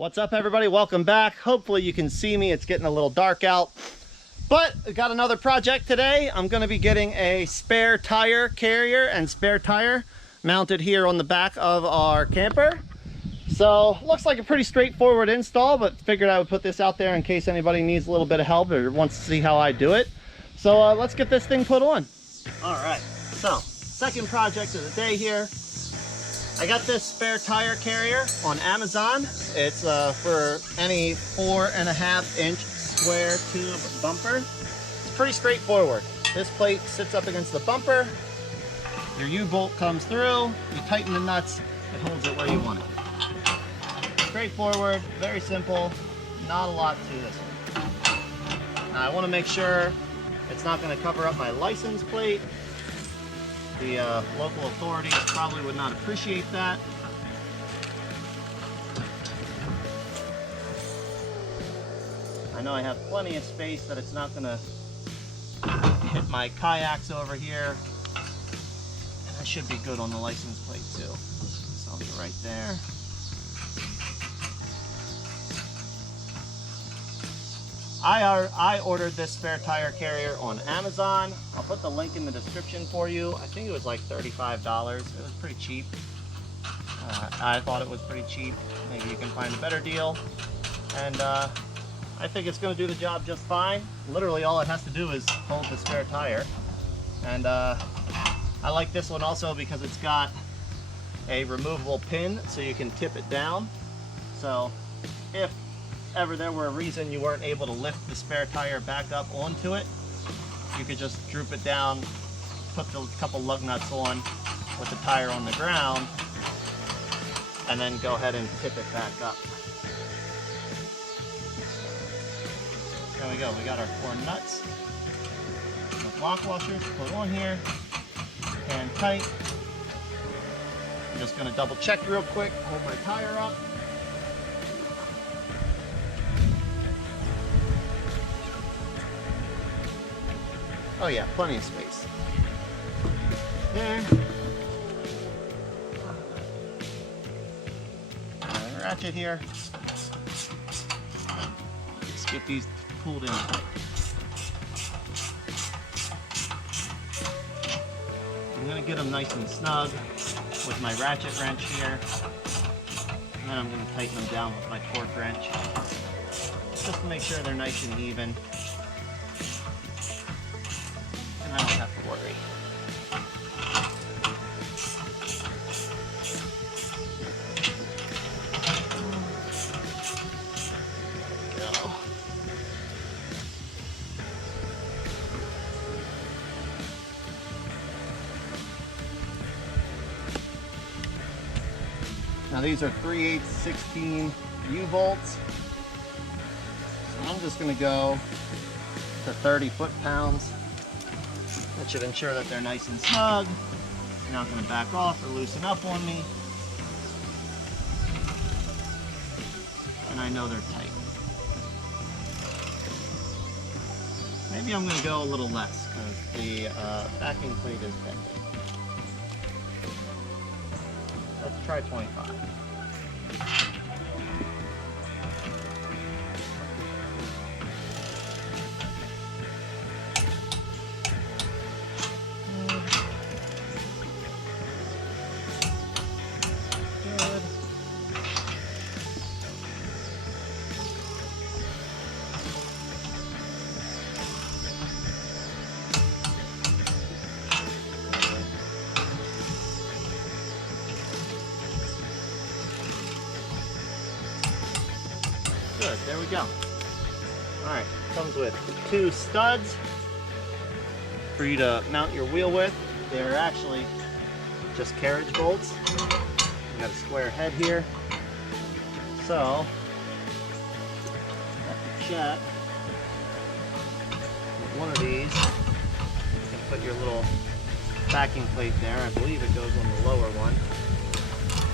What's up, everybody? Welcome back. Hopefully you can see me. It's getting a little dark out, but I got another project today. I'm going to be getting a spare tire carrier and spare tire mounted here on the back of our camper. So looks like a pretty straightforward install, but figured I would put this out there in case anybody needs a little bit of help or wants to see how I do it. So let's get this thing put on. All right, so second project of the day here. I got this spare tire carrier on Amazon. It's for any 4.5-inch square tube bumper. It's pretty straightforward. This plate sits up against the bumper. Your U-bolt comes through. You tighten the nuts. It holds it where you want it. Straightforward, very simple. Not a lot to this one. Now, I want to make sure it's not going to cover up my license plate. The local authorities probably would not appreciate that. I know I have plenty of space that it's not going to hit my kayaks over here. And that should be good on the license plate too. So I'll be right there. I ordered this spare tire carrier on Amazon. I'll put the link in the description for you. I think it was like $35. It was pretty cheap. I thought it was pretty cheap. Maybe you can find a better deal. And I think it's going to do the job just fine. Literally all it has to do is hold the spare tire. And I like this one also because it's got a removable pin so you can tip it down. So if ever there were a reason you weren't able to lift the spare tire back up onto it, you could just droop it down, put the couple lug nuts on with the tire on the ground, and then go ahead and tip it back up. There we go. We got our 4 nuts. The lock washers put on here, and tight. I'm just going to double check real quick, hold my tire up. Oh yeah, plenty of space. There. Ratchet here. Let's get these pulled in tight. I'm gonna get them nice and snug with my ratchet wrench here. And then I'm gonna tighten them down with my torque wrench. Just to make sure they're nice and even. I don't have to worry. There we go. Now these are 3/8-16 U-bolts. So I'm just going to go to 30 foot-pounds. That should ensure that they're nice and snug. They're not going to back off or loosen up on me. And I know they're tight. Maybe I'm going to go a little less because the backing plate is bending. Let's try 25. Good, there we go. Alright, comes with 2 studs for you to mount your wheel with. They're actually just carriage bolts. You got a square head here. So, check with one of these. You can put your little backing plate there. I believe it goes on the lower one.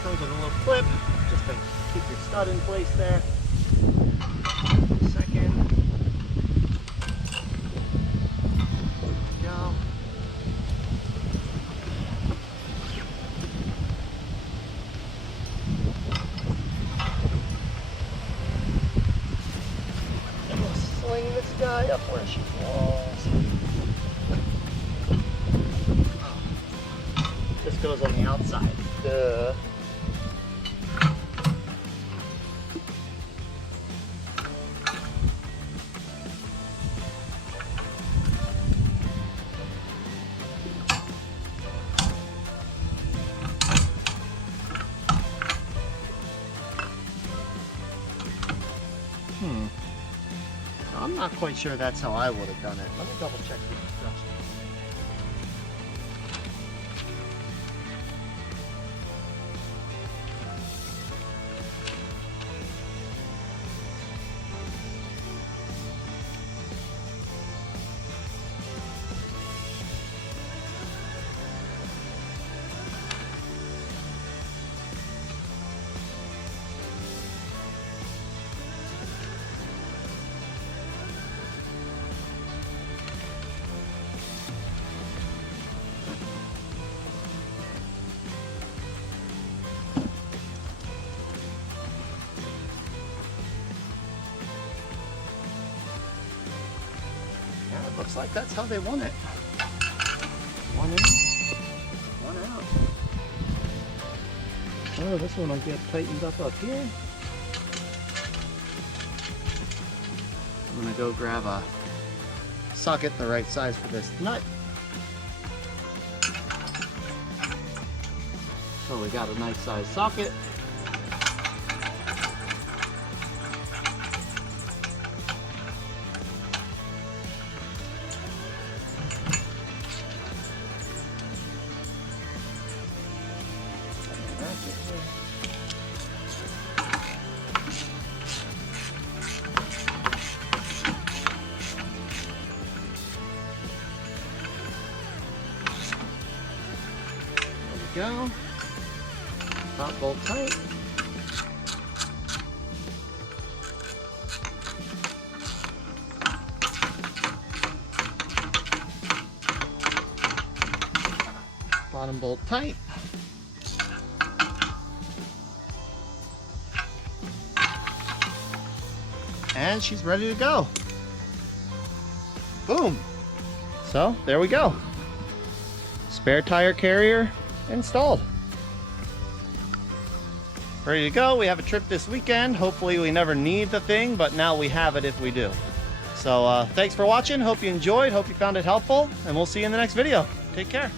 Comes with a little clip just to keep your stud in place there. Second. Go. guy up where she falls. Oh. This goes on the outside. Duh. I'm not quite sure that's how I would have done it. Let me double check the instructions. Looks like that's how they want it. One in, one out. Oh, this one will get tightened up here. I'm gonna go grab a socket the right size for this nut. So we got a nice size socket. Go. Top bolt tight. Bottom bolt tight. And she's ready to go. Boom. So there we go. Spare tire carrier installed. Ready to go. We have a trip this weekend. Hopefully we never need the thing, but now we have it if we do. So thanks for watching. Hope you enjoyed. Hope you found it helpful, and we'll see you in the next video. Take care.